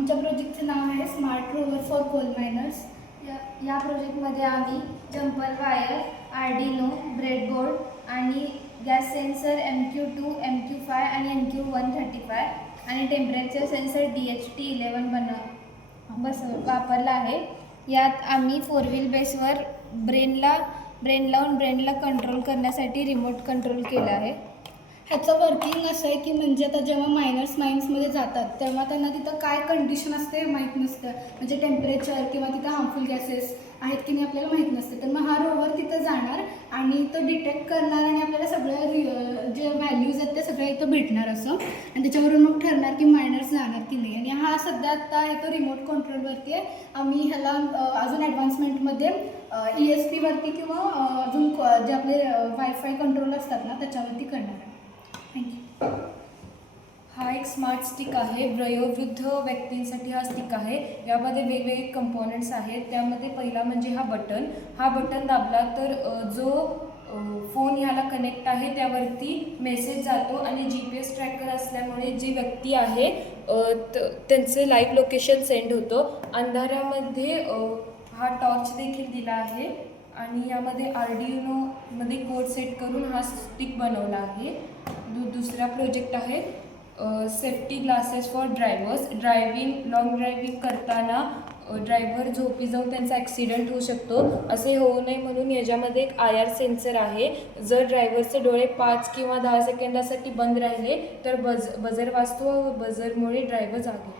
आमच्या प्रोजेक्टचं नाव आहे smart rover for coal miners. या प्रोजेक्टमध्ये आम्ही जम्पर वायर, आर्डिनो, ब्रेडबोर्ड आणि गॅस सेन्सर MQ2, MQ5 आणि MQ135 आणि टेम्परेचर सेन्सर DHT11 वापरला आहे। यात आम्ही 4 व्हील बेसवर ब्रेन लावून ब्रेनला कंट्रोल करण्यासाठी रिमोट कंट्रोल केला आहे। ह्याचं वर्किंग असं आहे की म्हणजे आता जेव्हा मायनर्स माइन्समध्ये जातात तेव्हा त्यांना तिथं काय कंडिशन असते माहीत नसतं, म्हणजे टेम्परेचर किंवा तिथं हार्मफुल गॅसेस आहेत की नाही आपल्याला माहीत नसते। तर मग हा रोवर तिथं जाणार आणि तो डिटेक्ट करणार आणि आपल्याला सगळं जे व्हॅल्यूज आहेत ते सगळं इथं भेटणार असं, आणि त्याच्यावरून मग ठरणार की मायनर्स जाणार की नाही। आणि हा सध्या आता तो रिमोट कंट्रोलवरती आहे। आम्ही ह्याला अजून ॲडव्हान्समेंटमध्ये ESP वरती किंवा अजून जे आपले वायफाय कंट्रोल असतात ना त्याच्यावरती करणार आहे। थँक्यू। हा एक स्मार्ट स्टिक आहे। वयोवृद्ध व्यक्तींसाठी हा स्टिक आहे। यामध्ये वेगवेगळे कंपोनंट्स आहेत। त्यामध्ये पहिला म्हणजे हा बटन दाबला तर जो फोन ह्याला कनेक्ट आहे त्यावरती मेसेज जातो आणि GPS ट्रॅकर असल्यामुळे जी व्यक्ती आहे त्यांचे लाईव्ह लोकेशन सेंड होतं। अंधारामध्ये हा टॉर्च देखील दिला आहे आणि यामध्ये आर्डिनोमध्ये कोड सेट करून हा स्टिक बनवला आहे। दुसरा प्रोजेक्ट आहे safety glasses for drivers. Long driving करताना ड्रायव्हर झोपी जाऊन त्यांचा ॲक्सिडेंट होऊ शकतो, असे होऊ नये म्हणून याच्यामध्ये एक IR सेन्सर आहे। जर ड्रायव्हरचे डोळे 5 किंवा 10 सेकंदासाठी बंद राहिले तर बजर वाजतो व बजरमुळे ड्रायव्हर जागे होतो।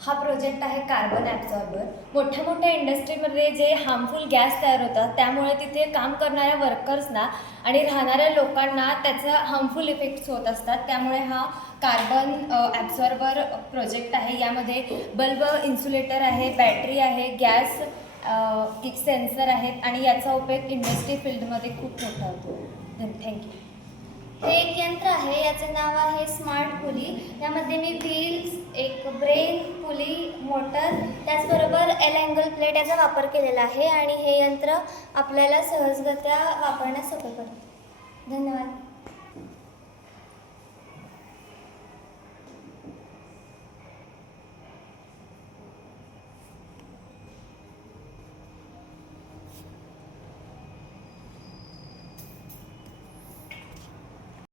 हा प्रोजेक्ट आहे कार्बन ॲब्झॉर्बर। मोठ्या इंडस्ट्रीमध्ये जे हार्मफुल गॅस तयार होतात त्यामुळे तिथे काम करणाऱ्या वर्कर्सना आणि राहणाऱ्या लोकांना त्याचा हार्मफुल इफेक्ट्स होत असतात। त्यामुळे हा कार्बन ॲब्झॉर्बर प्रोजेक्ट आहे। यामध्ये बल्ब इन्सुलेटर आहे, बॅटरी आहे, गॅस सेन्सर आहेत आणि याचा उपयोग इंडस्ट्री फील्डमध्ये खूप मोठा होतो। थँक्यू। हे एक यंत्र आहे, याचे नाव आहे स्मार्ट पुली। यामध्ये मी व्हील्स, एक ब्रेन, पुली, मोटर, त्याचबरोबर L अँगल प्लेट याचा वापर केलेला आहे आणि हे यंत्र आपल्याला सहजगत्या वापरण्यास सोपे पडते। धन्यवाद।